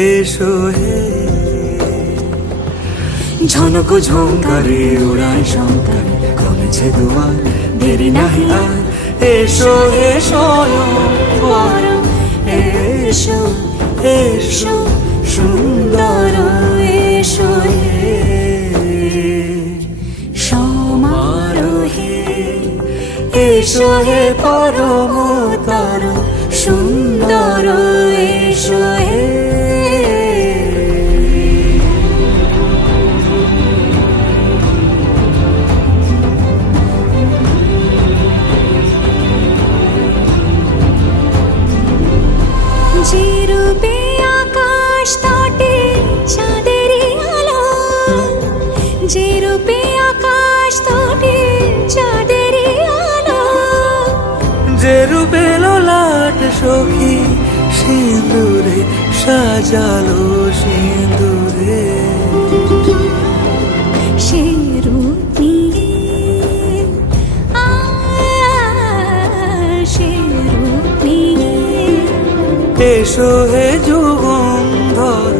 এসো হে। ঝনক ঝঙ্কারে উড়ায় শঙ্কারে কমেছে দুয়ার, দেরি নাহি আর। এসো এসো পরম, এসো এসো সুন্দর, এসো হে সমারোহে। এসো হে পরমতর সুন্দর, এসো হে। যে রূপে আকাশ তটে চাঁদেরই আলো, যে রূপে আকাশ তটে চাঁদেরই আলো, যে রূপে ললাট সখী সিঁদুরে সাজালো সিঁদুরে। সে রূপ নিয়ে সে রূপ নিয়ে এসো হে যুগন্ধর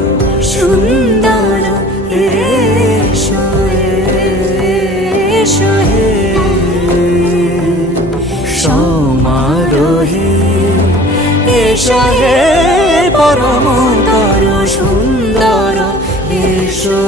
সুন্দর, এসো এসো হে সমারোহে। এসো হে পরমতর সুন্দর, এসো।